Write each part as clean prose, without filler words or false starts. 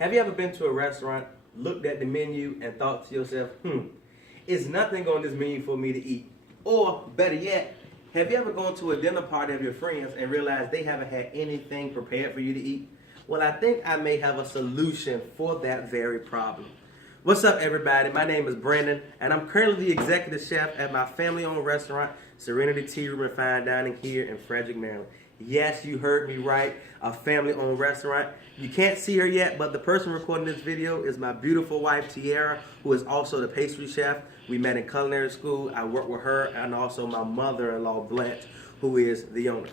Have you ever been to a restaurant, looked at the menu, and thought to yourself, it's nothing on this menu for me to eat? Or, better yet, have you ever gone to a dinner party of your friends and realized they haven't had anything prepared for you to eat? Well, I think I may have a solution for that very problem. What's up, everybody? My name is Brandon, and I'm currently the executive chef at my family-owned restaurant, Serenity Tea Room and Fine Dining here in Frederick, Maryland. Yes, you heard me right, a family-owned restaurant. You can't see her yet, but the person recording this video is my beautiful wife, Tiara, who is also the pastry chef. We met in culinary school. I work with her, and also my mother-in-law, Blanche, who is the owner.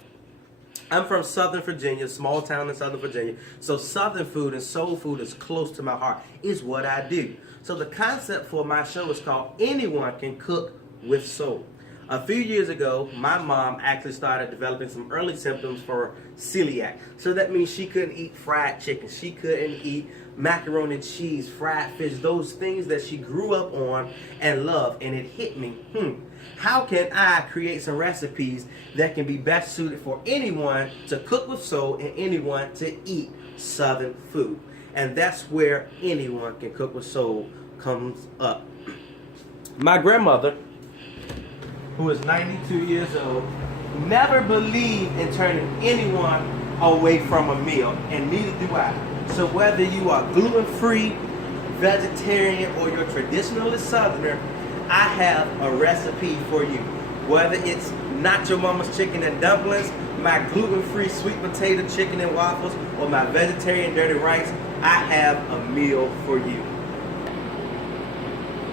I'm from Southern Virginia, small town in Southern Virginia, so Southern food and soul food is close to my heart. It's what I do. So the concept for my show is called Anyone Can Cook with Soul. A few years ago, my mom actually started developing some early symptoms for celiac. So that means she couldn't eat fried chicken. She couldn't eat macaroni and cheese, fried fish, those things that she grew up on and loved. And it hit me, how can I create some recipes that can be best suited for anyone to cook with soul and anyone to eat Southern food? And that's where Anyone Can Cook with Soul comes up. My grandmother, who is 92 years old, never believed in turning anyone away from a meal, and neither do I. So whether you are gluten-free, vegetarian, or you're traditionalist Southerner, I have a recipe for you. Whether it's not your mama's chicken and dumplings, my gluten-free sweet potato chicken and waffles, or my vegetarian dirty rice, I have a meal for you.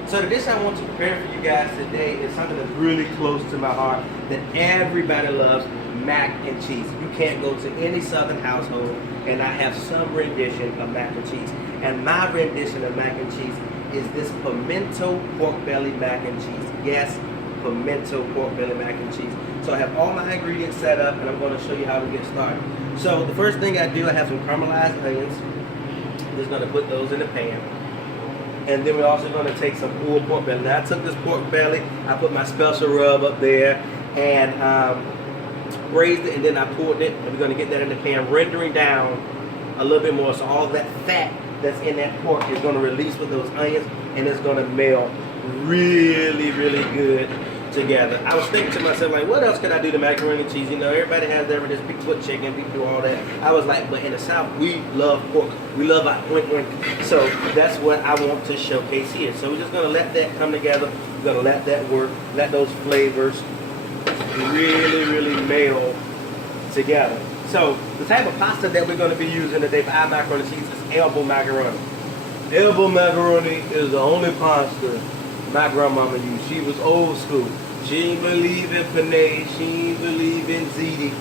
So the dish I want to prepare for you guys today is something that's really close to my heart that everybody loves, mac and cheese. You can't go to any Southern household and I have some rendition of mac and cheese. And my rendition of mac and cheese is this pimento pork belly mac and cheese. Yes, pimento pork belly mac and cheese. So I have all my ingredients set up and I'm going to show you how to get started. So the first thing I do, I have some caramelized onions. I'm just going to put those in the pan. And then we're also going to take some pulled pork belly. Now I took this pork belly, I put my special rub up there and braised it, and then I poured it, and we're going to get that in the pan, rendering down a little bit more. So all that fat that's in that pork is going to release with those onions, and it's going to melt really, really good together. I was thinking to myself, like, what else could I do to macaroni and cheese? You know, everybody has their this big foot chicken, people do all that. I was like, but in the South, we love pork. We love our wink. So that's what I want to showcase here. So we're just going to let that come together. We're going to let that work, let those flavors really, really meld together. So the type of pasta that we're going to be using today for our macaroni and cheese is elbow macaroni. Elbow macaroni is the only pasta my grandmama used. She was old school. She didn't believe in penne. She didn't believe in ziti.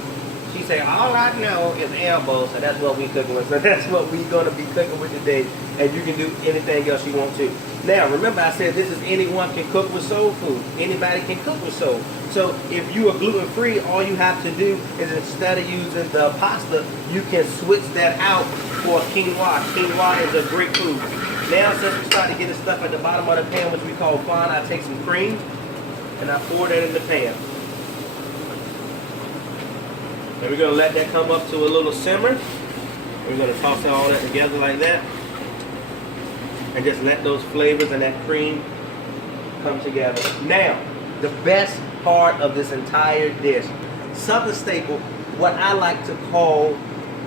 She said, all I know is elbow, so that's what we cooking with. So that's what we're going to be cooking with today. And you can do anything else you want to. Now, remember I said this is Anyone Can Cook with Soul food. Anybody can cook with soul. So if you are gluten-free, all you have to do is instead of using the pasta, you can switch that out for quinoa. Quinoa is a great food. Now, since we start to get the stuff at the bottom of the pan, which we call flan, I take some cream and I pour that in the pan. And we're going to let that come up to a little simmer. We're going to toss all that together like that. And just let those flavors and that cream come together. Now, the best part of this entire dish, Southern staple, what I like to call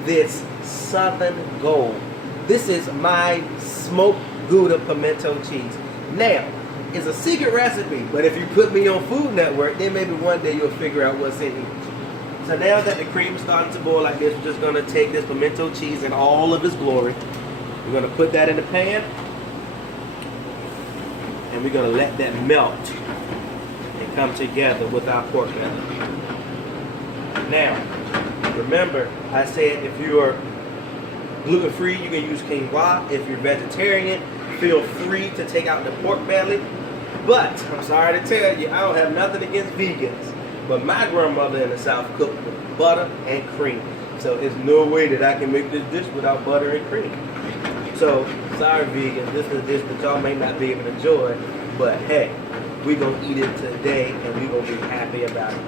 this Southern gold. This is my smoked Gouda pimento cheese. Now, it's a secret recipe, but if you put me on Food Network, then maybe one day you'll figure out what's in here. So now that the cream is starting to boil like this, we're just going to take this pimento cheese in all of its glory. We're going to put that in the pan, and we're going to let that melt and come together with our pork belly. Now, remember, I said if you are gluten-free, you can use quinoa. If you're vegetarian, feel free to take out the pork belly. But, I'm sorry to tell you, I don't have nothing against vegans. But my grandmother in the South cooked with butter and cream. So there's no way that I can make this dish without butter and cream. So, sorry vegans, this is a dish that y'all may not be able to enjoy. But hey, we're going to eat it today and we're going to be happy about it.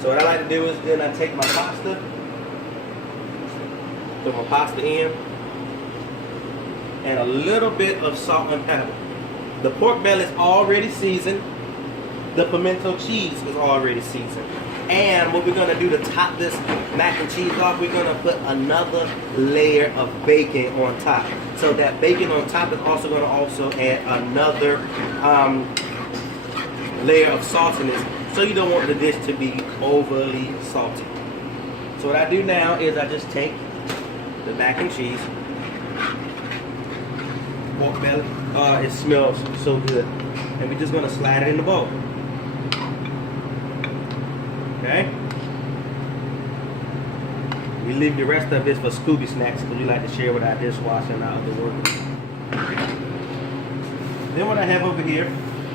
So what I like to do is then I take my pasta, put my pasta in, and a little bit of salt and pepper. The pork belly is already seasoned. The pimento cheese is already seasoned. And what we're going to do to top this mac and cheese off, we're going to put another layer of bacon on top. So that bacon on top is also going to also add another layer of saltiness. So you don't want the dish to be overly salty. So what I do now is I just take the mac and cheese, pork belly. It smells so good. And we're just going to slide it in the bowl. Okay? We leave the rest of this for Scooby snacks because we like to share with our dishwasher and our other workers. Then what I have over here,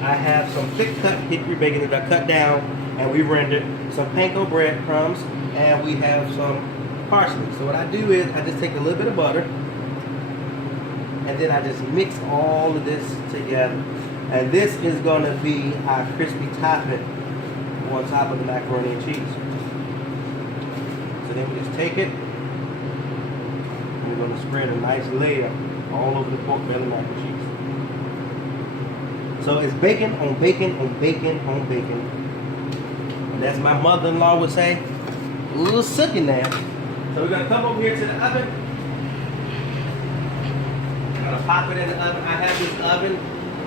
I have some thick cut hickory bacon that I cut down and we rendered, some panko breadcrumbs, and we have some parsley. So what I do is I just take a little bit of butter and then I just mix all of this together. And this is going to be our crispy topping on top of the macaroni and cheese. So then we just take it and we're going to spread a nice layer all over the pork belly mac and cheese. So it's bacon on bacon on bacon on bacon. And as my mother-in-law would say, a little sooky now. So we're going to come over here to the oven. I'm going to pop it in the oven. I have this oven,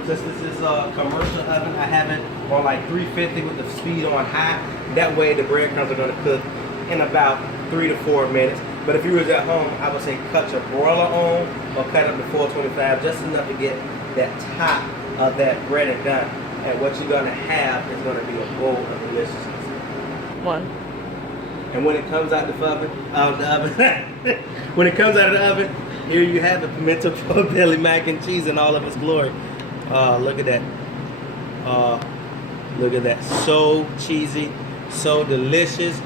since this is a commercial oven, I have it on like 350 with the speed on high. That way the breadcrumbs are going to cook in about 3 to 4 minutes. But if you was at home, I would say cut your broiler on or cut up to 425, just enough to get that top of that breading done. And what you're going to have is going to be a bowl of deliciousness. One. And when it comes out the oven, when it comes out of the oven, here you have the pimento pork belly mac and cheese in all of its glory. Look at that. Look at that. So cheesy, so delicious.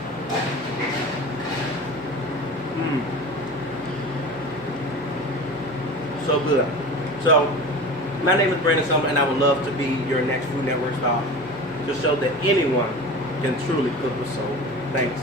So good. So, my name is Brandon Sumblin, and I would love to be your next Food Network star to show that anyone can truly cook with soul. Thanks.